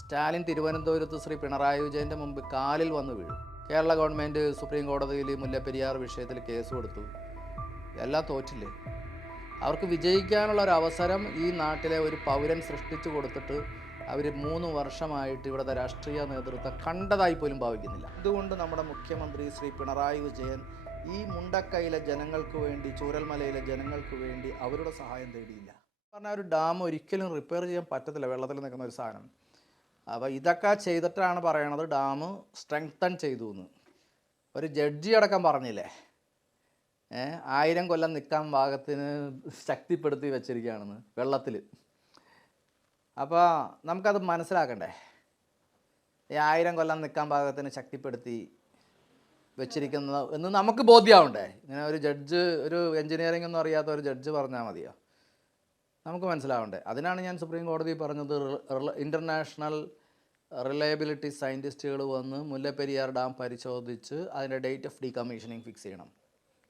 സ്റ്റാലിൻ തിരുവനന്തപുരത്ത് ശ്രീ പിണറായി വിജയൻ്റെ മുമ്പ് കാലിൽ വന്ന് വീഴും. കേരള ഗവൺമെൻറ് സുപ്രീം കോടതിയിൽ മുല്ലപ്പെരിയാർ വിഷയത്തിൽ കേസ് കൊടുത്തു. എല്ലാം തോറ്റില്ലേ? അവർക്ക് വിജയിക്കാനുള്ള ഒരു അവസരം ഈ നാട്ടിലെ ഒരു പൗരൻ സൃഷ്ടിച്ചു കൊടുത്തിട്ട് അവർ 3 വർഷമായിട്ട് ഇവിടുത്തെ രാഷ്ട്രീയ നേതൃത്വം കണ്ടതായി പോലും ഭാവിക്കുന്നില്ല. അതുകൊണ്ട് നമ്മുടെ മുഖ്യമന്ത്രി ശ്രീ പിണറായി വിജയൻ ഈ മുണ്ടക്കൈയിലെ ജനങ്ങൾക്ക് വേണ്ടി, ചൂരൽമലയിലെ ജനങ്ങൾക്ക് വേണ്ടി അവരുടെ സഹായം തേടിയില്ല. പറഞ്ഞാൽ ഒരു ഡാം ഒരിക്കലും റിപ്പയർ ചെയ്യാൻ പറ്റത്തില്ല, വെള്ളത്തിൽ നിൽക്കുന്ന ഒരു സാധനം. അപ്പോൾ ഇതൊക്കെ ചെയ്തിട്ടാണ് പറയണത് ഡാം സ്ട്രെങ്തൻ ചെയ്തു എന്ന്. ഒരു ജഡ്ജി അടക്കം പറഞ്ഞില്ലേ, 1000 കൊല്ലം നിൽക്കാൻ പാകത്തിന് ശക്തിപ്പെടുത്തി വെച്ചിരിക്കുകയാണെന്ന് വെള്ളത്തിൽ. അപ്പോൾ നമുക്കത് മനസ്സിലാക്കണ്ടേ? ഈ 1000 കൊല്ലം നിൽക്കാൻ പാകത്തിന് ശക്തിപ്പെടുത്തി വെച്ചിരിക്കുന്നത് എന്ന് നമുക്ക് ബോധ്യമാവണ്ടേ? ഇങ്ങനെ ഒരു ജഡ്ജ്, ഒരു എൻജിനീയറിംഗ് ഒന്നും അറിയാത്ത ഒരു ജഡ്ജ് പറഞ്ഞാൽ മതിയോ? നമുക്ക് മനസ്സിലാവണ്ടേ? അതിനാണ് ഞാൻ സുപ്രീം കോടതി പറഞ്ഞത് ഇൻ്റർനാഷണൽ റിലയബിലിറ്റി സയൻറ്റിസ്റ്റുകൾ വന്ന് മുല്ലപ്പെരിയാർ ഡാം പരിശോധിച്ച് അതിൻ്റെ ഡേറ്റ് ഓഫ് ഡീകമ്മീഷനിങ് ഫിക്സ് ചെയ്യണം.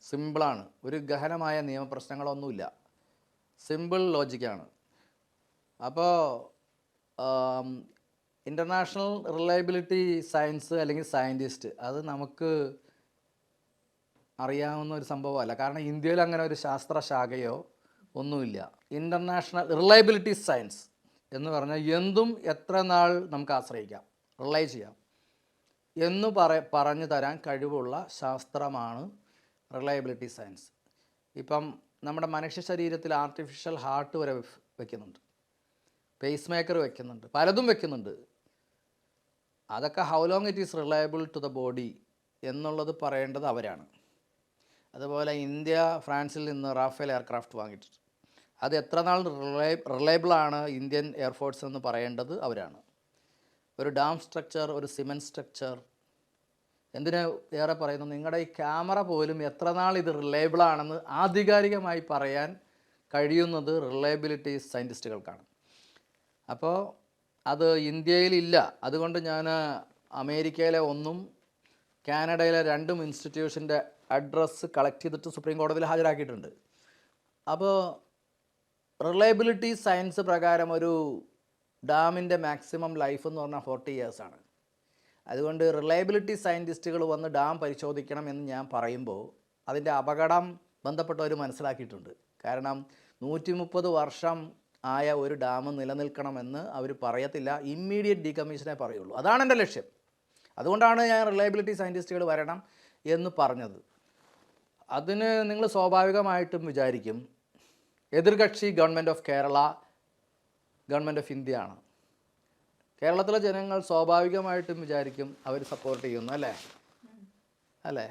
സിമ്പിളാണ്, ഒരു ഗഹനമായ നിയമപ്രശ്നങ്ങളൊന്നുമില്ല, സിമ്പിൾ ലോജിക്കാണ്. അപ്പോൾ ഇൻ്റർനാഷണൽ റിലയബിലിറ്റി സയൻസ് അല്ലെങ്കിൽ സയൻറ്റിസ്റ്റ് അത് നമുക്ക് അറിയാവുന്ന ഒരു സംഭവമല്ല. കാരണം ഇന്ത്യയിൽ അങ്ങനെ ഒരു ശാസ്ത്രശാഖയോ ഒന്നുമില്ല. ഇൻ്റർനാഷണൽ റിലയബിലിറ്റി സയൻസ് എന്ന് പറഞ്ഞാൽ എന്തും എത്ര നാൾ നമുക്ക് ആശ്രയിക്കാം, റിലൈ ചെയ്യാം എന്ന് പറഞ്ഞു തരാൻ കഴിവുള്ള ശാസ്ത്രമാണ് റിലയബിലിറ്റി സയൻസ്. ഇപ്പം നമ്മുടെ മനുഷ്യ ശരീരത്തിൽ ആർട്ടിഫിഷ്യൽ ഹാർട്ട് വരെ വെക്കുന്നുണ്ട്, പേസ് മേക്കർ വെക്കുന്നുണ്ട്, പലതും വെക്കുന്നുണ്ട്. അതൊക്കെ how long it is reliable to the body എന്നുള്ളത് പറയേണ്ടത് അവരാണ്. അതുപോലെ ഇന്ത്യ ഫ്രാൻസിൽ നിന്ന് റാഫേൽ എയർക്രാഫ്റ്റ് വാങ്ങിയിട്ടുണ്ട്. അത് എത്ര നാൾ റിലയബിളാണ് ഇന്ത്യൻ എയർഫോഴ്സ് എന്ന് പറയേണ്ടത് അവരാണ്. ഒരു ഡാം സ്ട്രക്ചർ, ഒരു സിമെൻറ്റ് സ്ട്രക്ചർ, എന്തിന് ഏറെ പറയുന്നു, നിങ്ങളുടെ ഈ ക്യാമറ പോലും എത്ര നാൾ ഇത് റിലയബിളാണെന്ന് ആധികാരികമായി പറയാൻ കഴിയുന്നത് റിലയബിലിറ്റി സയൻറ്റിസ്റ്റുകൾക്കാണ്. അപ്പോൾ അത് ഇന്ത്യയിലില്ല. അതുകൊണ്ട് ഞാൻ അമേരിക്കയിലെ 1 കാനഡയിലെ 2 ഇൻസ്റ്റിറ്റ്യൂഷൻ്റെ അഡ്രസ്സ് കളക്ട് ചെയ്തിട്ട് സുപ്രീം കോടതിയിൽ ഹാജരാക്കിയിട്ടുണ്ട്. അപ്പോൾ റിലയബിലിറ്റി സയൻസ് പ്രകാരം ഒരു ഡാമിൻ്റെ മാക്സിമം ലൈഫ് എന്ന് പറഞ്ഞാൽ 40 ഇയേഴ്സാണ്. അതുകൊണ്ട് റിലയബിലിറ്റി സയൻറ്റിസ്റ്റുകൾ വന്ന് ഡാം പരിശോധിക്കണം എന്ന് ഞാൻ പറയുമ്പോൾ അതിൻ്റെ അപകടം ബന്ധപ്പെട്ടവർ മനസ്സിലാക്കിയിട്ടുണ്ട്. കാരണം 130 വർഷം ആയ ഒരു ഡാം നിലനിൽക്കണമെന്ന് അവർ പറയത്തില്ല, ഇമ്മീഡിയറ്റ് ഡീകമ്മീഷനെ പറയുള്ളൂ. അതാണ് എൻ്റെ ലക്ഷ്യം. അതുകൊണ്ടാണ് ഞാൻ റിലയബിലിറ്റി സയൻറ്റിസ്റ്റുകൾ വരണം എന്ന് പറഞ്ഞത്. അതിന് നിങ്ങൾ സ്വാഭാവികമായിട്ടും വിചാരിക്കും എതിർകക്ഷി government of Kerala, government of India ആണ്. കേരളത്തിലെ ജനങ്ങൾ സ്വാഭാവികമായിട്ടും വിചാരിക്കും അവർ സപ്പോർട്ട് ചെയ്യുന്നു, അല്ലേ? അല്ലേ?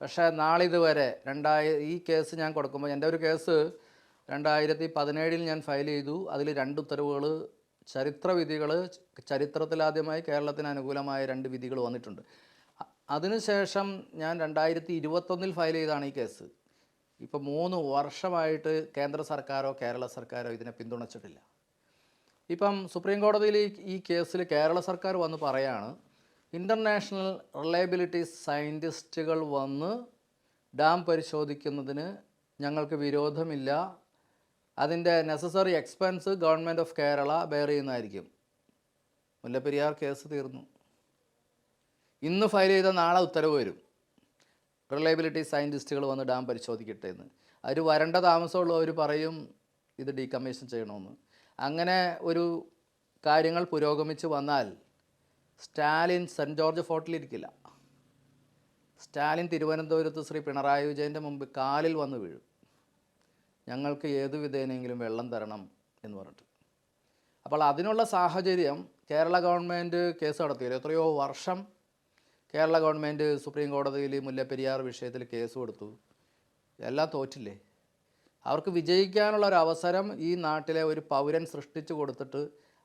പക്ഷേ നാളിതുവരെ ഈ കേസ് ഞാൻ കൊടുക്കുമ്പോൾ, എൻ്റെ ഒരു കേസ് 2017 ഞാൻ ഫയൽ ചെയ്തു. അതിൽ 2 ഉത്തരവുകൾ, ചരിത്രവിധികൾ, ചരിത്രത്തിലാദ്യമായി കേരളത്തിന് അനുകൂലമായ 2 വിധികൾ വന്നിട്ടുണ്ട്. അതിനുശേഷം ഞാൻ 2021 ഫയൽ ചെയ്താണ് ഈ കേസ്. ഇപ്പോൾ 3 വർഷമായിട്ട് കേന്ദ്ര സർക്കാരോ കേരള സർക്കാരോ ഇതിനെ പിന്തുണച്ചിട്ടില്ല. ഇപ്പം സുപ്രീം കോടതിയിൽ ഈ കേസിൽ കേരള സർക്കാർ വന്ന് പറയാണ്, ഇൻ്റർനാഷണൽ റിലയബിലിറ്റി സയൻറ്റിസ്റ്റുകൾ വന്ന് ഡാം പരിശോധിക്കുന്നതിന് ഞങ്ങൾക്ക് വിരോധമില്ല, അതിൻ്റെ necessary expense government of Kerala bear ചെയ്യുന്നതായിരിക്കും. മുല്ലപ്പെരിയാർ കേസ് തീർന്നു. ഇന്ന് ഫയൽ ചെയ്ത നാളെ ഉത്തരവ് വരും, റിലയബിലിറ്റി സയൻറ്റിസ്റ്റുകൾ വന്ന് ഡാം പരിശോധിക്കട്ടെ എന്ന്. അവർ വരേണ്ട താമസമുള്ളവർ പറയും ഇത് ഡീകമ്മീഷൻ ചെയ്യണമെന്ന്. അങ്ങനെ ഒരു കാര്യങ്ങൾ പുരോഗമിച്ച് വന്നാൽ സ്റ്റാലിൻ സെൻറ്റ് ജോർജ് ഫോർട്ടിലിരിക്കില്ല. സ്റ്റാലിൻ തിരുവനന്തപുരത്ത് ശ്രീ പിണറായി വിജയൻ്റെ മുമ്പ് കാലിൽ വന്ന് വീഴും, ഞങ്ങൾക്ക് ഏതു വിധേനെങ്കിലും വെള്ളം തരണം എന്ന് പറഞ്ഞിട്ട്. അപ്പോൾ അതിനുള്ള സാഹചര്യം കേരള ഗവൺമെൻറ് കേസ് നടത്തിയില്ല. എത്രയോ വർഷം കേരള ഗവൺമെൻറ് സുപ്രീം കോടതിയിൽ മുല്ലപ്പെരിയാർ വിഷയത്തിൽ കേസ് കൊടുത്തു. എല്ലാം തോറ്റില്ലേ? അവർക്ക് വിജയിക്കാനുള്ള ഒരു അവസരം ഈ നാട്ടിലെ ഒരു പൗരൻ സൃഷ്ടിച്ചു കൊടുത്തിട്ട്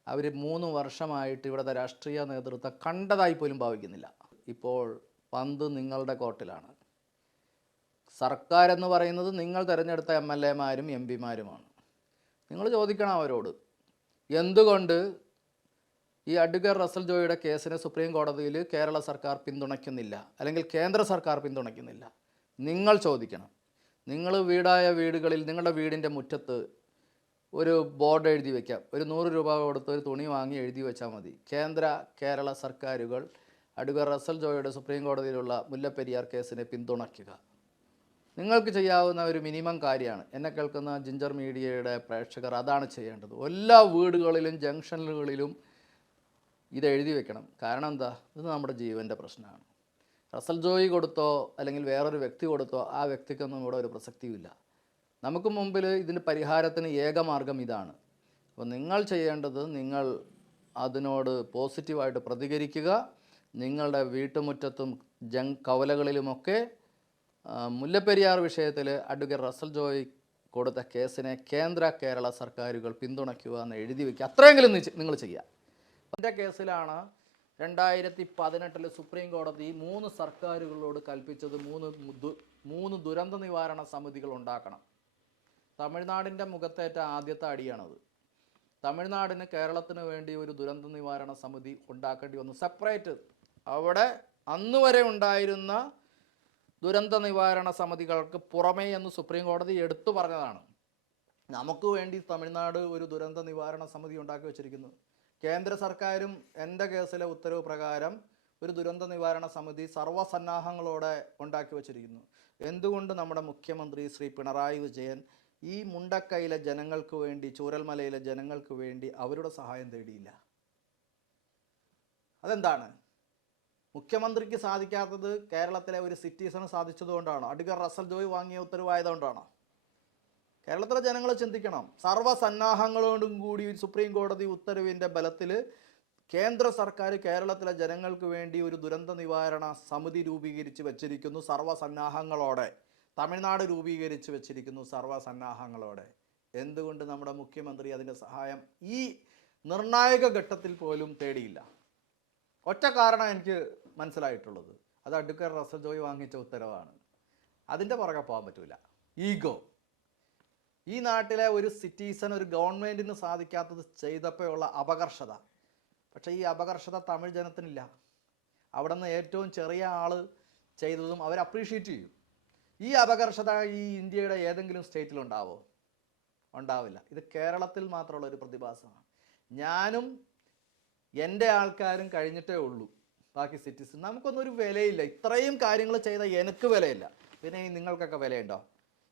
അവർ 3 വർഷമായിട്ട് ഇവിടുത്തെ രാഷ്ട്രീയ നേതൃത്വം കണ്ടതായി പോലും ഭാവിക്കുന്നില്ല. ഇപ്പോൾ പന്ത് നിങ്ങളുടെ കോർട്ടിലാണ്. സർക്കാരെന്ന് പറയുന്നത് നിങ്ങൾ തിരഞ്ഞെടുത്ത MLA-മാരും MP-മാരുമാണ്. നിങ്ങൾ ചോദിക്കണം അവരോട്, എന്തുകൊണ്ട് ഈ അഡ്വക്കേറ്റ് റസൽ ജോയിയുടെ കേസിനെ സുപ്രീം കോടതിയിൽ കേരള സർക്കാർ പിന്തുണയ്ക്കുന്നില്ല, അല്ലെങ്കിൽ കേന്ദ്ര സർക്കാർ പിന്തുണയ്ക്കുന്നില്ല? നിങ്ങൾ ചോദിക്കണം. നിങ്ങൾ വീടുകളിൽ നിങ്ങളുടെ വീടിൻ്റെ മുറ്റത്ത് ഒരു ബോർഡ് എഴുതി വയ്ക്കാം, ഒരു 100 രൂപ കൊടുത്ത് ഒരു തുണി വാങ്ങി എഴുതി വെച്ചാൽ മതി, കേന്ദ്ര കേരള സർക്കാരുകൾ അഡ്വക്കേറ്റ് റസ്സൽ ജോയിയുടെ സുപ്രീം കോടതിയിലുള്ള മുല്ലപ്പെരിയാർ കേസിനെ പിന്തുണയ്ക്കുക. നിങ്ങൾക്ക് ചെയ്യാവുന്ന ഒരു മിനിമം കാര്യമാണ്. എന്നെ കേൾക്കുന്ന ജിഞ്ചർ മീഡിയയുടെ പ്രേക്ഷകർ അതാണ് ചെയ്യേണ്ടത്. എല്ലാ വീടുകളിലും ജംഗ്ഷനുകളിലും ഇത് എഴുതി വെക്കണം. കാരണം എന്താ, ഇത് നമ്മുടെ ജീവൻ്റെ പ്രശ്നമാണ്. റസൽ ജോയി കൊടുത്തോ അല്ലെങ്കിൽ വേറൊരു വ്യക്തി കൊടുത്തോ ആ വ്യക്തിക്കൊന്നും ഇവിടെ ഒരു പ്രസക്തിയുമില്ല. നമുക്ക് മുമ്പിൽ ഇതിന് പരിഹാരത്തിന് ഏകമാർഗം ഇതാണ്. അപ്പോൾ നിങ്ങൾ ചെയ്യേണ്ടത്, നിങ്ങൾ അതിനോട് പോസിറ്റീവായിട്ട് പ്രതികരിക്കുക. നിങ്ങളുടെ വീട്ടുമുറ്റത്തും കവലകളിലുമൊക്കെ മുല്ലപ്പെരിയാർ വിഷയത്തിൽ അഡ്വക്കേറ്റ് റസൽ ജോയി കൊടുത്ത കേസിനെ കേന്ദ്ര കേരള സർക്കാരുകൾ പിന്തുണയ്ക്കുക എന്ന് എഴുതി വയ്ക്കുക. അത്രയെങ്കിലും നിങ്ങൾ ചെയ്യുക. എൻ്റെ കേസിലാണ് 2018 സുപ്രീം കോടതി 3 സർക്കാരുകളോട് കൽപ്പിച്ചത് 3 ദുരന്ത നിവാരണ സമിതികൾ ഉണ്ടാക്കണം. തമിഴ്നാടിൻ്റെ മുഖത്തേറ്റ ആദ്യത്തെ അടിയാണത്. തമിഴ്നാടിന് കേരളത്തിന് വേണ്ടി ഒരു ദുരന്ത നിവാരണ സമിതി ഉണ്ടാക്കേണ്ടി വന്നു, സെപ്പറേറ്റ്. അവിടെ അന്ന് വരെ ഉണ്ടായിരുന്ന ദുരന്ത നിവാരണ സമിതികൾക്ക് പുറമേ എന്ന് സുപ്രീം കോടതി എടുത്തു പറഞ്ഞതാണ്. നമുക്ക് വേണ്ടി തമിഴ്നാട് ഒരു ദുരന്ത നിവാരണ സമിതി ഉണ്ടാക്കി വച്ചിരിക്കുന്നു. കേന്ദ്ര സർക്കാരും എൻ്റെ കേസിലെ ഉത്തരവ് പ്രകാരം ഒരു ദുരന്ത നിവാരണ സമിതി സർവ്വസന്നാഹങ്ങളോടെ ഉണ്ടാക്കി വച്ചിരിക്കുന്നു. എന്തുകൊണ്ട് നമ്മുടെ മുഖ്യമന്ത്രി ശ്രീ പിണറായി വിജയൻ ഈ മുണ്ടക്കയിലെ ജനങ്ങൾക്ക് വേണ്ടി, ചൂരൽമലയിലെ ജനങ്ങൾക്ക് വേണ്ടി അവരുടെ സഹായം തേടിയില്ല? അതെന്താണ്? മുഖ്യമന്ത്രിക്ക് സാധിക്കാത്തത് കേരളത്തിലെ ഒരു സിറ്റിസണ് സാധിച്ചതുകൊണ്ടാണോ? അഡ്വക്കേറ്റ് റസൽ ജോയി വാങ്ങിയ ഉത്തരവായതുകൊണ്ടാണോ? കേരളത്തിലെ ജനങ്ങൾ ചിന്തിക്കണം. സർവ്വസന്നാഹങ്ങളോടും കൂടി സുപ്രീം കോടതി ഉത്തരവിൻ്റെ ബലത്തിൽ കേന്ദ്ര സർക്കാർ കേരളത്തിലെ ജനങ്ങൾക്ക് വേണ്ടി ഒരു ദുരന്ത നിവാരണ സമിതി രൂപീകരിച്ച് വെച്ചിരിക്കുന്നു സർവ്വസന്നാഹങ്ങളോടെ. തമിഴ്നാട് രൂപീകരിച്ച് വെച്ചിരിക്കുന്നു സർവ്വസന്നാഹങ്ങളോടെ. എന്തുകൊണ്ട് നമ്മുടെ മുഖ്യമന്ത്രി അതിൻ്റെ സഹായം ഈ നിർണായക ഘട്ടത്തിൽ പോലും തേടിയില്ല? ഒറ്റ കാരണം എനിക്ക് മനസ്സിലായിട്ടുള്ളത്, അത് അഡ്വക്കേറ്റ് റസൽ ജോയി വാങ്ങിച്ച ഉത്തരവാണ്. അതിൻ്റെ പുറകെ പോകാൻ പറ്റില്ല. ഈഗോ. ഈ നാട്ടിലെ ഒരു സിറ്റിസൺ, ഒരു ഗവൺമെൻറ്റിന് സാധിക്കാത്തത് ചെയ്തപ്പോഴുള്ള അപകർഷത. പക്ഷേ ഈ അപകർഷത തമിഴ് ജനത്തിനില്ല. അവിടെ നിന്ന് ഏറ്റവും ചെറിയ ആൾ ചെയ്തതും അവർ അപ്രീഷിയേറ്റ് ചെയ്യും. ഈ അപകർഷത ഈ ഇന്ത്യയുടെ ഏതെങ്കിലും സ്റ്റേറ്റിലുണ്ടാവോ? ഉണ്ടാവില്ല. ഇത് കേരളത്തിൽ മാത്രമുള്ള ഒരു പ്രതിഭാസമാണ്. ഞാനും എൻ്റെ ആൾക്കാരും കഴിഞ്ഞിട്ടേ ഉള്ളൂ ബാക്കി സിറ്റിസൺ. നമുക്കൊന്നും ഒരു വിലയില്ല. ഇത്രയും കാര്യങ്ങൾ ചെയ്ത എനിക്ക് വിലയില്ല, പിന്നെ നിങ്ങൾക്കൊക്കെ വിലയുണ്ടോ?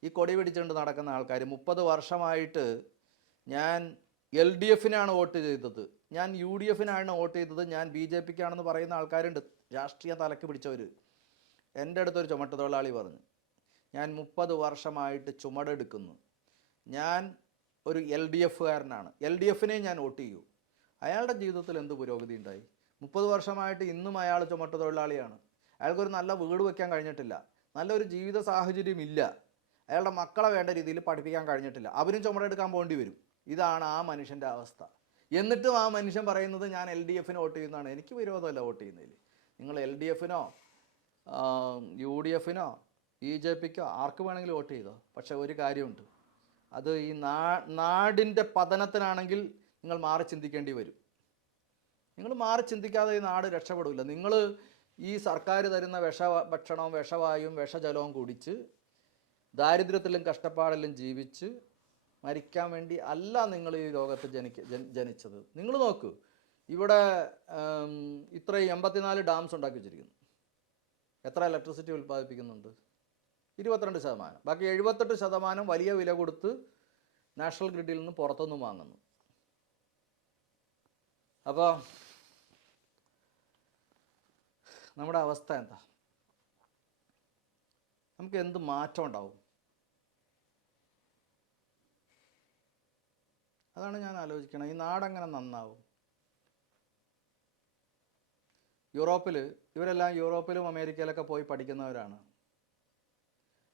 ഈ കൊടി പിടിച്ചുകൊണ്ട് നടക്കുന്ന ആൾക്കാർ 30 വർഷമായിട്ട് ഞാൻ LDFനാണ് വോട്ട് ചെയ്തത്, ഞാൻ UDFനാണ് വോട്ട് ചെയ്തത്, ഞാൻ BJPക്കാണെന്ന് പറയുന്ന ആൾക്കാരുണ്ട്. രാഷ്ട്രീയ തലക്ക് പിടിച്ചവർ. എൻ്റെ അടുത്തൊരു ചുമട്ടുതൊഴിലാളി പറഞ്ഞു, ഞാൻ 30 വർഷമായിട്ട് ചുമടെടുക്കുന്നു, ഞാൻ ഒരു LDFകാരനാണ്, LDFനെ ഞാൻ വോട്ട് ചെയ്യൂ. അയാളുടെ ജീവിതത്തിൽ എന്ത് പുരോഗതി ഉണ്ടായി? 30 വർഷമായിട്ട് ഇന്നും അയാൾ ചുമട്ടുതൊഴിലാളിയാണ്. അയാൾക്കൊരു നല്ല വീട് വയ്ക്കാൻ കഴിഞ്ഞിട്ടില്ല, നല്ലൊരു ജീവിത സാഹചര്യം ഇല്ല, അയാളുടെ മക്കളെ വേണ്ട രീതിയിൽ പഠിപ്പിക്കാൻ കഴിഞ്ഞിട്ടില്ല, അവരും ചുമടെടുക്കാൻ പോകേണ്ടി വരും. ഇതാണ് ആ മനുഷ്യൻ്റെ അവസ്ഥ. എന്നിട്ടും ആ മനുഷ്യൻ പറയുന്നത് ഞാൻ LDFന് വോട്ട് ചെയ്യുന്നതാണ്. എനിക്ക് വിരോധമല്ല വോട്ട് ചെയ്യുന്നതിൽ. നിങ്ങൾ LDFനോ UDFനോ BJPക്കോ ആർക്ക് വേണമെങ്കിലും വോട്ട് ചെയ്തോ. പക്ഷെ ഒരു കാര്യമുണ്ട്, അത് ഈ നാടിൻ്റെ പതനത്തിനാണെങ്കിൽ നിങ്ങൾ മാറി ചിന്തിക്കേണ്ടി വരും. നിങ്ങൾ മാറി ചിന്തിക്കാതെ ഈ നാട് രക്ഷപ്പെടില്ല. നിങ്ങൾ ഈ സർക്കാർ തരുന്ന വിഷഭക്ഷണവും വിഷവായുവും വിഷജലവും കുടിച്ച് ദാരിദ്ര്യത്തിലും കഷ്ടപ്പാടിലും ജീവിച്ച് മരിക്കാൻ വേണ്ടി അല്ല നിങ്ങൾ ഈ ലോകത്ത് ജനിച്ചത്. നിങ്ങൾ നോക്കൂ, ഇവിടെ ഇത്രയും 84 ഡാംസ് ഉണ്ടാക്കി വെച്ചിരിക്കുന്നു. എത്ര ഇലക്ട്രിസിറ്റി ഉൽപ്പാദിപ്പിക്കുന്നുണ്ട്? 22%. ബാക്കി 78% വലിയ വില കൊടുത്ത് നാഷണൽ ഗ്രിഡിൽ നിന്ന് പുറത്തുനിന്നും വാങ്ങുന്നു. അപ്പോൾ നമ്മുടെ അവസ്ഥ എന്താ? നമുക്ക് എന്ത് മാറ്റം ഉണ്ടാവും? അതാണ് ഞാൻ ആലോചിക്കണം. ഈ നാടെങ്ങനെ നന്നാവും? ഇവരെല്ലാം യൂറോപ്പിലും അമേരിക്കയിലൊക്കെ പോയി പഠിക്കുന്നവരാണ്.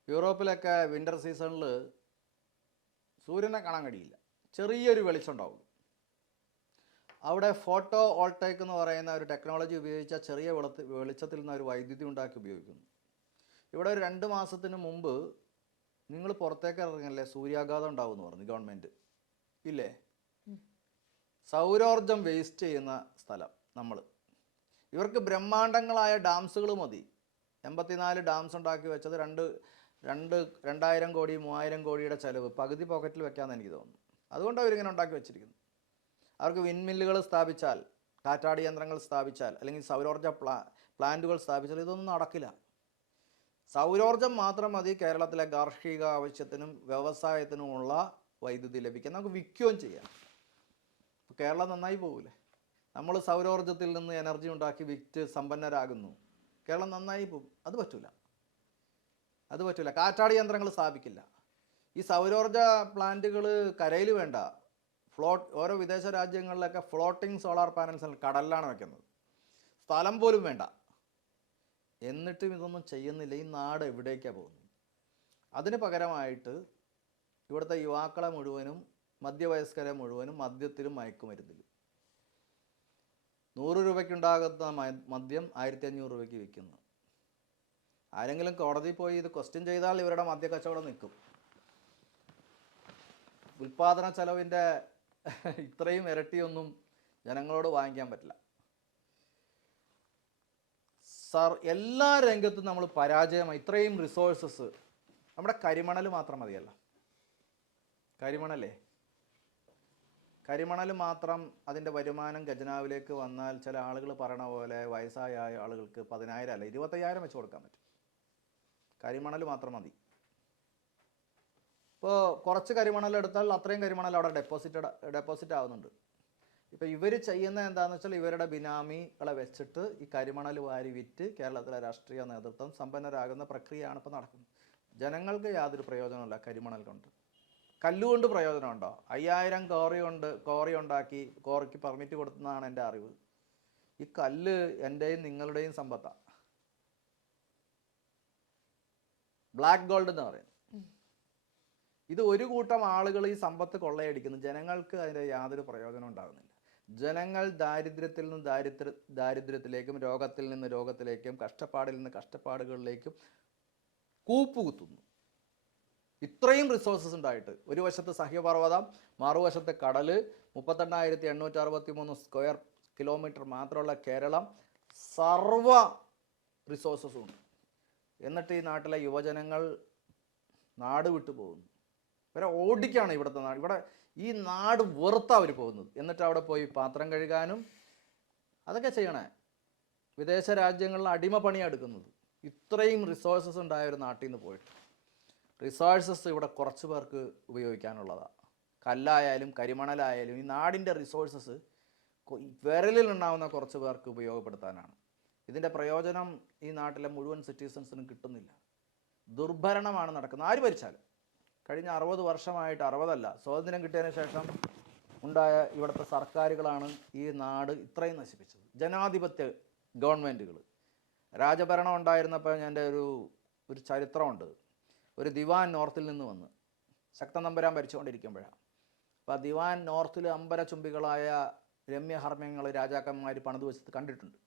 യൂറോപ്പിലൊക്കെ വിൻ്റർ സീസണിൽ സൂര്യനെ കാണാൻ കഴിയില്ല, ചെറിയൊരു വെളിച്ചം ഉണ്ടാവും. അവിടെ ഫോട്ടോ വോൾട്ടൈക് എന്ന് പറയുന്ന ഒരു ടെക്നോളജി ഉപയോഗിച്ച ചെറിയ വെളിച്ചത്തിൽ നിന്ന് ഒരു വൈദ്യുതി ഉണ്ടാക്കി ഉപയോഗിക്കുന്നു. ഇവിടെ ഒരു 2 മാസത്തിന് മുമ്പ് നിങ്ങൾ പുറത്തേക്ക് ഇറങ്ങില്ലേ സൂര്യാഘാതം ഉണ്ടാവും എന്ന് പറഞ്ഞു ഗവൺമെൻറ്. ഇല്ലേ? സൗരോർജം വേസ്റ്റ് ചെയ്യുന്ന സ്ഥലം നമ്മൾ. ഇവർക്ക് ബ്രഹ്മാണ്ഡങ്ങളായ ഡാംസുകൾ മതി. 84 ഡാംസ് ഉണ്ടാക്കി വെച്ചത് 2000 കോടി 3000 കോടിയുടെ ചിലവ് പകുതി പോക്കറ്റിൽ വെക്കാമെന്ന് എനിക്ക് തോന്നുന്നു. അതുകൊണ്ടാണ് അവരിങ്ങനെ ഉണ്ടാക്കി വെച്ചിരിക്കുന്നത്. അവർക്ക് വിൻമില്ലുകൾ സ്ഥാപിച്ചാൽ, കാറ്റാടി യന്ത്രങ്ങൾ സ്ഥാപിച്ചാൽ, അല്ലെങ്കിൽ സൗരോർജ്ജ പ്ലാന്റുകൾ സ്ഥാപിച്ചാൽ ഇതൊന്നും നടക്കില്ല. സൗരോർജ്ജം മാത്രം മതി കേരളത്തിലെ ഗാർഹിക ആവശ്യത്തിനും വ്യവസായത്തിനുമുള്ള വൈദ്യുതി ലഭിക്കാൻ. നമുക്ക് വിൽക്കുകയും ചെയ്യാം. അപ്പോൾ കേരളം നന്നായി പോകില്ലേ? നമ്മൾ സൗരോർജ്ജത്തിൽ നിന്ന് എനർജി ഉണ്ടാക്കി വിറ്റ് സമ്പന്നരാകുന്നു, കേരളം നന്നായി പോകും. അത് പറ്റില്ല. കാറ്റാടി യന്ത്രങ്ങൾ സ്ഥാപിക്കില്ല. ഈ സൗരോർജ്ജ പ്ലാന്റുകൾ കരയിൽ വേണ്ട, ഓരോ വിദേശ രാജ്യങ്ങളിലൊക്കെ ഫ്ലോട്ടിംഗ് സോളാർ പാനൽസ് കടലിലാണ് വെക്കുന്നത്, സ്ഥലം പോലും വേണ്ട. എന്നിട്ടും ഇതൊന്നും ചെയ്യുന്നില്ല. ഈ നാട് എവിടേക്കാണ് പോകുന്നത്? അതിന് പകരമായിട്ട് ഇവിടുത്തെ യുവാക്കളെ മുഴുവനും, മധ്യവയസ്കരെ മുഴുവനും മദ്യത്തിലും മയക്കുമരുന്നിലും, 100 രൂപയ്ക്കുണ്ടാകുന്ന മദ്യം 1500 രൂപയ്ക്ക് വിൽക്കുന്നു. ആരെങ്കിലും കോടതിയിൽ പോയി ഇത് ക്വസ്റ്റ്യൻ ചെയ്താൽ ഇവരുടെ മദ്യ കച്ചവടം നിൽക്കും. ഉൽപാദന ചെലവിൻ്റെ ഇത്രയും ഇരട്ടിയൊന്നും ജനങ്ങളോട് വാങ്ങിക്കാൻ പറ്റില്ല. എല്ലാ രംഗത്തും നമ്മൾ പരാജയമായി. ഇത്രയും റിസോഴ്സസ്, നമ്മുടെ കരിമണൽ മാത്രം മതിയല്ല. കരിമണൽ മാത്രം അതിൻ്റെ വരുമാനം ഖജനാവിലേക്ക് വന്നാൽ ചില ആളുകൾ പറയണ പോലെ വയസ്സായ ആളുകൾക്ക് 10,000 അല്ല 25,000 വെച്ച് കൊടുക്കാൻ പറ്റും. കരിമണൽ മാത്രം മതി. ഇപ്പോൾ കുറച്ച് കരിമണൽ എടുത്താൽ അത്രയും കരിമണൽ അവിടെ ഡെപ്പോസിറ്റ് ആവുന്നുണ്ട്. ഇപ്പോൾ ഇവർ ചെയ്യുന്ന എന്താണെന്ന് വെച്ചാൽ ഇവരുടെ ബിനാമികളെ വെച്ചിട്ട് ഈ കരിമണൽ വാരി വിറ്റ് കേരളത്തിലെ രാഷ്ട്രീയ നേതൃത്വം സമ്പന്നരാകുന്ന പ്രക്രിയയാണ് ഇപ്പോൾ നടക്കുന്നത്. ജനങ്ങൾക്ക് യാതൊരു പ്രയോജനമില്ല കരിമണൽ കൊണ്ട്. കല്ലുകൊണ്ട് പ്രയോജനമുണ്ടോ? 5000 കോറി ഉണ്ടാക്കി കോറിക്ക് പെർമിറ്റ് കൊടുത്തതാണ് എൻ്റെ അറിവ്. ഈ കല്ല് എൻ്റെയും നിങ്ങളുടെയും സമ്പത്താണ്. ബ്ലാക്ക് ഗോൾഡ് എന്ന് പറയുന്നത്. ഇത് ഒരു കൂട്ടം ആളുകൾ ഈ സമ്പത്ത് കൊള്ളയടിക്കുന്നു. ജനങ്ങൾക്ക് അതിൻ്റെ യാതൊരു പ്രയോജനം ഉണ്ടാകുന്നില്ല. ജനങ്ങൾ ദാരിദ്ര്യത്തിൽ നിന്ന് ദാരിദ്ര്യത്തിലേക്കും രോഗത്തിൽ നിന്ന് രോഗത്തിലേക്കും കഷ്ടപ്പാടിൽ നിന്ന് കഷ്ടപ്പാടുകളിലേക്കും കൂപ്പുകുത്തുന്നു. ഇത്രയും റിസോഴ്സസ് ഉണ്ടായിട്ട്, ഒരു വശത്ത് സഹ്യപർവ്വതം, മറുവശത്ത് കടൽ, 38,863 സ്ക്വയർ കിലോമീറ്റർ മാത്രമുള്ള കേരളം, സർവ റിസോഴ്സസും ഉണ്ട്. എന്നിട്ട് ഈ നാട്ടിലെ യുവജനങ്ങൾ നാട് വിട്ടു പോകുന്നു. ഇവരെ ഓടിക്കാണ് ഇവിടുത്തെ നാട്. ഇവിടെ ഈ നാട് വെറുത്താണ് അവർ പോകുന്നത്. എന്നിട്ട് അവിടെ പോയി പാത്രം കഴുകാനും അതൊക്കെ ചെയ്യണേ. വിദേശ രാജ്യങ്ങളിൽ അടിമ പണിയാണ് എടുക്കുന്നത്. ഇത്രയും റിസോഴ്സസ് ഉണ്ടായ ഒരു നാട്ടിൽ നിന്ന് പോയിട്ട് റിസോഴ്സസ് ഇവിടെ കുറച്ച് പേർക്ക് ഉപയോഗിക്കാനുള്ളതാണ്. കല്ലായാലും കരിമണലായാലും ഈ നാടിൻ്റെ റിസോഴ്സസ് വിരലിലുണ്ടാവുന്ന കുറച്ച് പേർക്ക് ഉപയോഗപ്പെടുത്താനാണ്. ഇതിൻ്റെ പ്രയോജനം ഈ നാട്ടിലെ മുഴുവൻ സിറ്റിസൺസിനും കിട്ടുന്നില്ല. ദുർഭരണമാണ് നടക്കുന്നത്. ആര് ഭരിച്ചാലും. കഴിഞ്ഞ 60 വർഷമായിട്ട്, 60 അല്ല, സ്വാതന്ത്ര്യം കിട്ടിയതിന് ശേഷം ഉണ്ടായ ഇവിടുത്തെ സർക്കാരുകളാണ് ഈ നാട് ഇത്രയും നശിപ്പിച്ചത്. ജനാധിപത്യ ഗവൺമെൻറ്റുകൾ. രാജഭരണം ഉണ്ടായിരുന്നപ്പോൾ എൻ്റെ ഒരു ചരിത്രമുണ്ട്. ഒരു ദിവാൻ നോർത്തിൽ നിന്ന് വന്ന് ശക്തൻ തമ്പുരാൻ ഭരിച്ചുകൊണ്ടിരിക്കുമ്പോഴാണ്. അപ്പോൾ ആ ദിവാൻ നോർത്തിൽ അമ്പരചുംബികളായ രമ്യഹർമ്മ്യങ്ങൾ രാജാക്കന്മാർ പണിത് വെച്ചത് കണ്ടിട്ടുണ്ട്.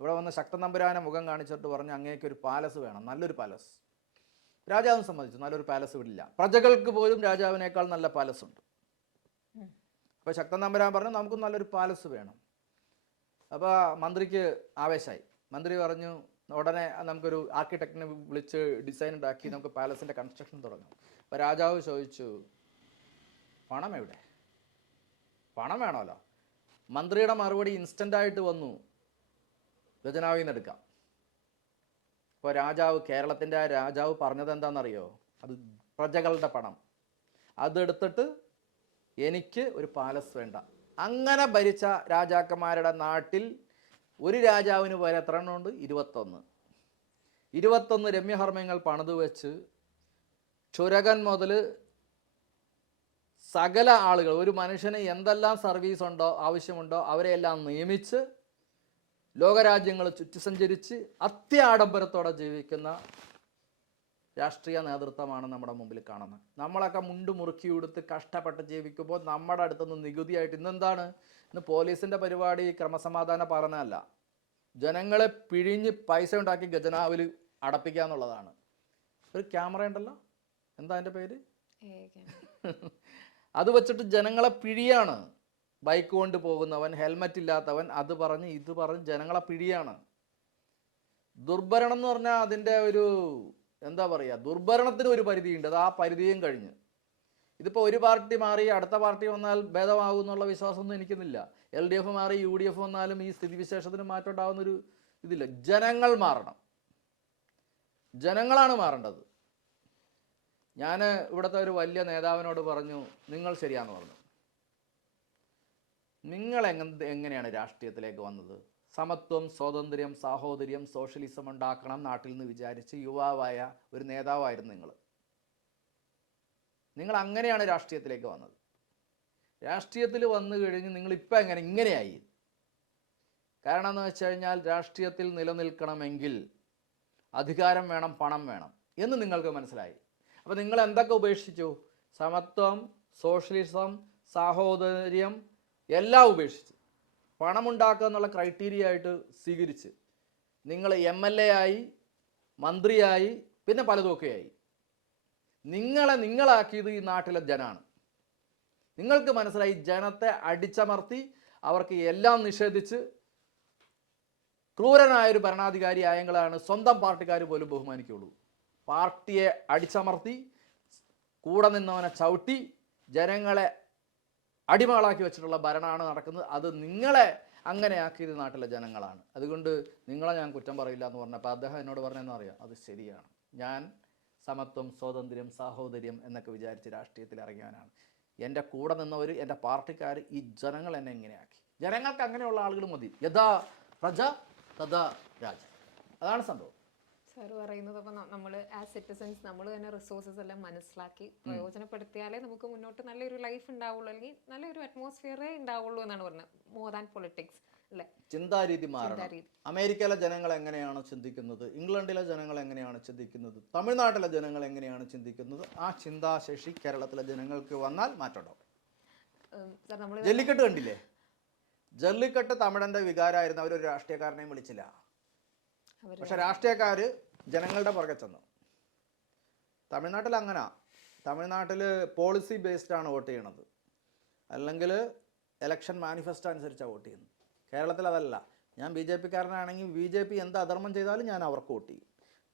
ഇവിടെ വന്ന് ശക്തൻ തമ്പുരാനെ മുഖം കാണിച്ചിട്ട് പറഞ്ഞ് അങ്ങേക്ക് ഒരു പാലസ് വേണം, നല്ലൊരു പാലസ്. രാജാവിനെ സംബന്ധിച്ചു നല്ലൊരു പാലസ് വിടില്ല. പ്രജകൾക്ക് പോലും രാജാവിനേക്കാൾ നല്ല പാലസ് ഉണ്ട്. അപ്പോൾ ശക്തൻ തമ്പുരാൻ പറഞ്ഞു നമുക്ക് നല്ലൊരു പാലസ് വേണം. അപ്പോൾ മന്ത്രിക്ക് ആവേശമായി. മന്ത്രി പറഞ്ഞു ഉടനെ നമുക്കൊരു ആർക്കിടെക്റ്റിനെ വിളിച്ച് ഡിസൈൻ ഉണ്ടാക്കി നമുക്ക് പാലസിൻ്റെ കൺസ്ട്രക്ഷൻ തുടങ്ങാം. അപ്പോൾ രാജാവ് ചോദിച്ചു പണം എവിടെ? പണം വേണമല്ലോ. മന്ത്രിയുടെ മറുപടി ഇൻസ്റ്റൻ്റായിട്ട് വന്നു, ഖജനാവിൽ നിന്ന് എടുക്കാം. ഇപ്പോൾ കേരളത്തിൻ്റെ രാജാവ് പറഞ്ഞത് എന്താണെന്നറിയോ? അത് പ്രജകളുടെ പണം, അതെടുത്തിട്ട് എനിക്ക് ഒരു പാലസ് വേണ്ട. അങ്ങനെ ഭരിച്ച രാജാക്കന്മാരുടെ നാട്ടിൽ ഒരു രാജാവിന് വരെ എത്ര എണ്ണമുണ്ട്? 21 രമ്യഹർമ്മ്യങ്ങൾ പണിത് വെച്ച് ചുരകൻ മുതൽ സകല ആളുകൾ, ഒരു മനുഷ്യന് എന്തെല്ലാം സർവീസ് ഉണ്ടോ ആവശ്യമുണ്ടോ അവരെയെല്ലാം നിയമിച്ച് ലോകരാജ്യങ്ങൾ ചുറ്റി സഞ്ചരിച്ച് അത്യാഡംബരത്തോടെ ജീവിക്കുന്ന രാഷ്ട്രീയ നേതൃത്വമാണ് നമ്മുടെ മുമ്പിൽ കാണുന്നത്. നമ്മളൊക്കെ മുണ്ട് മുറുക്കി കൊടുത്ത് കഷ്ടപ്പെട്ട് ജീവിക്കുമ്പോൾ നമ്മുടെ അടുത്തുനിന്ന് നികുതിയായിട്ട് ഇന്നെന്താണ്? ഇന്ന് പോലീസിൻ്റെ പരിപാടി ക്രമസമാധാന പാലനമല്ല, ജനങ്ങളെ പിഴിഞ്ഞ് പൈസ ഉണ്ടാക്കി ഖജനാവിൽ അടപ്പിക്കുക എന്നുള്ളതാണ്. ഒരു ക്യാമറ ഉണ്ടല്ലോ, എന്താ അതിൻ്റെ പേര്? അത് വെച്ചിട്ട് ജനങ്ങളെ പിഴിയാണ്. ബൈക്ക് കൊണ്ട് പോകുന്നവൻ, ഹെൽമറ്റ് ഇല്ലാത്തവൻ, അത് പറഞ്ഞ് ഇത് പറഞ്ഞ് ജനങ്ങളെ പിഴിയാണ്. ദുർഭരണം എന്ന് പറഞ്ഞാൽ അതിൻ്റെ ഒരു എന്താ പറയുക, ദുർഭരണത്തിന് ഒരു പരിധിയുണ്ട്. അത് ആ പരിധിയും കഴിഞ്ഞ് ഇതിപ്പോൾ ഒരു പാർട്ടി മാറി അടുത്ത പാർട്ടി വന്നാൽ ഭേദമാകും എന്നുള്ള വിശ്വാസമൊന്നും എനിക്കുന്നില്ല. LDF മാറി UDF വന്നാലും ഈ സ്ഥിതിവിശേഷത്തിന് മാറ്റം ഉണ്ടാകുന്നൊരു ഇതില്ല. ജനങ്ങൾ മാറണം, ജനങ്ങളാണ് മാറേണ്ടത്. ഞാൻ ഇവിടുത്തെ ഒരു വലിയ നേതാവിനോട് പറഞ്ഞു, നിങ്ങൾ ശരിയാന്ന് പറഞ്ഞു. നിങ്ങൾ എങ്ങനെയാണ് രാഷ്ട്രീയത്തിലേക്ക് വന്നത്? സമത്വം, സ്വാതന്ത്ര്യം, സാഹോദര്യം, സോഷ്യലിസം ഉണ്ടാക്കണം നാട്ടിൽ നിന്ന് വിചാരിച്ച് യുവാവായ ഒരു നേതാവായിരുന്നു നിങ്ങൾ അങ്ങനെയാണ് രാഷ്ട്രീയത്തിലേക്ക് വന്നത്. രാഷ്ട്രീയത്തിൽ വന്നു കഴിഞ്ഞ് നിങ്ങളിപ്പോൾ ഇങ്ങനെയായി. കാരണം എന്ന് വെച്ച് കഴിഞ്ഞാൽ രാഷ്ട്രീയത്തിൽ നിലനിൽക്കണമെങ്കിൽ അധികാരം വേണം, പണം വേണം എന്ന് നിങ്ങൾക്ക് മനസ്സിലായി. അപ്പോൾ നിങ്ങൾ എന്തൊക്കെ ഉപേക്ഷിച്ചു? സമത്വം, സോഷ്യലിസം, സാഹോദര്യം എല്ലാം ഉപേക്ഷിച്ച് പണമുണ്ടാക്കുക എന്നുള്ള ക്രൈറ്റീരിയ ആയിട്ട് സ്വീകരിച്ച് നിങ്ങൾ MLA ആയി, മന്ത്രിയായി, പിന്നെ പലതൊക്കെയായി. നിങ്ങളാക്കിയത് ഈ നാട്ടിലെ ജനാണ്. നിങ്ങൾക്ക് മനസ്സിലായി, ജനത്തെ അടിച്ചമർത്തി അവർക്ക് എല്ലാം നിഷേധിച്ച് ക്രൂരനായൊരു ഭരണാധികാരി ആയെങ്കിലാണ് സ്വന്തം പാർട്ടിക്കാർ പോലും ബഹുമാനിക്കുള്ളൂ. പാർട്ടിയെ അടിച്ചമർത്തി കൂടെ നിന്നവനെ ചവിട്ടി ജനങ്ങളെ അടിമകളാക്കി വെച്ചിട്ടുള്ള ഭരണമാണ് നടക്കുന്നത്. അത് നിങ്ങളെ അങ്ങനെ ആക്കിയത് നാട്ടിലെ ജനങ്ങളാണ്. അതുകൊണ്ട് നിങ്ങളെ ഞാൻ കുറ്റം പറയില്ല എന്ന് പറഞ്ഞപ്പോൾ അദ്ദേഹം എന്നോട് പറഞ്ഞതെന്ന് അറിയാം, അത് ശരിയാണ്. ഞാൻ സമത്വം, സ്വാതന്ത്ര്യം, സാഹോദര്യം എന്നൊക്കെ വിചാരിച്ച് രാഷ്ട്രീയത്തിൽ ഇറങ്ങിയവനാണ്. എൻ്റെ കൂടെ നിന്നവർ, എൻ്റെ പാർട്ടിക്കാർ, ഈ ജനങ്ങൾ എന്നെ ഇങ്ങനെയാക്കി. ജനങ്ങൾക്ക് അങ്ങനെയുള്ള ആളുകൾ മതി. യഥാ പ്രജ തഥാ രാജ. അതാണ് സംഭവം. സാർ പറയുന്നത് അപ്പോൾ നമ്മൾ ആസ് സിറ്റിസൺസ് നമ്മൾ തന്നെ റിസോഴ്സസ് എല്ലാം മനസ്സിലാക്കി പ്രയോജനപ്പെടുത്തിയാലേ നമുക്ക് മുന്നോട്ട് നല്ലൊരു ലൈഫ് ഉണ്ടാവുള്ളൂ, അല്ലെങ്കിൽ നല്ലൊരു അറ്റ്മോസ്ഫിയറേ ഉണ്ടാവുള്ളൂ എന്നാണ് പറഞ്ഞത്. മോർ ദാൻ പൊളിറ്റിക്സ് അല്ലേ? ചിന്താരീതി മാറണം. അമേരിക്കയിലെ ജനങ്ങൾ എങ്ങനെയാണ് ചിന്തിക്കുന്നത്, ഇംഗ്ലണ്ടിലെ ജനങ്ങൾ എങ്ങനെയാണ് ചിന്തിക്കുന്നത്, തമിഴ്നാട്ടിലെ ജനങ്ങൾ എങ്ങനെയാണ് ചിന്തിക്കുന്നത്, ആ ചിന്താശേഷി കേരളത്തിലെ ജനങ്ങൾക്ക് വന്നാൽ മാറ്റമുണ്ടാവും. ജല്ലിക്കെട്ട് കണ്ടില്ലേ? ജല്ലിക്കെട്ട് തമിഴൻ്റെ വികാരമായിരുന്നു. അവരൊരു രാഷ്ട്രീയക്കാരനെയും വിളിച്ചില്ല. പക്ഷെ രാഷ്ട്രീയക്കാർ ജനങ്ങളുടെ പുറകെ ചെന്നു. തമിഴ്നാട്ടിൽ അങ്ങനെ, തമിഴ്നാട്ടിൽ പോളിസി ബേസ്ഡാണ് വോട്ട് ചെയ്യണത്, അല്ലെങ്കിൽ ഇലക്ഷൻ മാനിഫെസ്റ്റോ അനുസരിച്ചാണ് വോട്ട് ചെയ്യുന്നത്. കേരളത്തിൽ അതല്ല. ഞാൻ BJP കാരനാണെങ്കിൽ BJP എന്ത് അധർമ്മം ചെയ്താലും ഞാൻ അവർക്ക് വോട്ട് ചെയ്യും.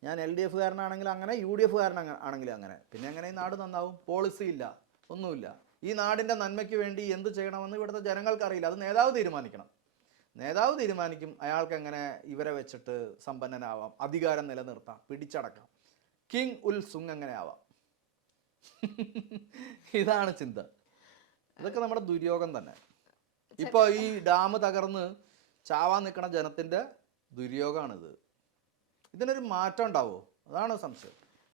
ഞാൻ LDF കാരനാണെങ്കിൽ അങ്ങനെ, UDF കാരനാണെങ്കിലും അങ്ങനെ. പിന്നെ എങ്ങനെ ഈ നാട് നന്നാവും? പോളിസി ഇല്ല, ഒന്നുമില്ല. ഈ നാടിൻ്റെ നന്മയ്ക്ക് വേണ്ടി എന്ത് ചെയ്യണമെന്ന് ഇവിടുത്തെ ജനങ്ങൾക്കറിയില്ല. അത് നേതാവ് തീരുമാനിക്കണം. നേതാവ് തീരുമാനിക്കും അയാൾക്ക് എങ്ങനെ ഇവരെ വെച്ചിട്ട് സമ്പന്നനാവാം, അധികാരം നിലനിർത്താം, പിടിച്ചടക്കാം, കിങ് ഉൽ സുങ് എങ്ങനെ ആവാം. ഇതാണ് ചിന്ത. ഇതൊക്കെ നമ്മുടെ ദുര്യോഗം തന്നെ. ഇപ്പോൾ ഈ ഡാം തകർന്ന് ചാവാൻ നിൽക്കുന്ന ജനത്തിൻ്റെ ദുര്യോഗമാണിത്. ഇതിനൊരു മാറ്റം ഉണ്ടാവുമോ? അതാണ് സംശയം.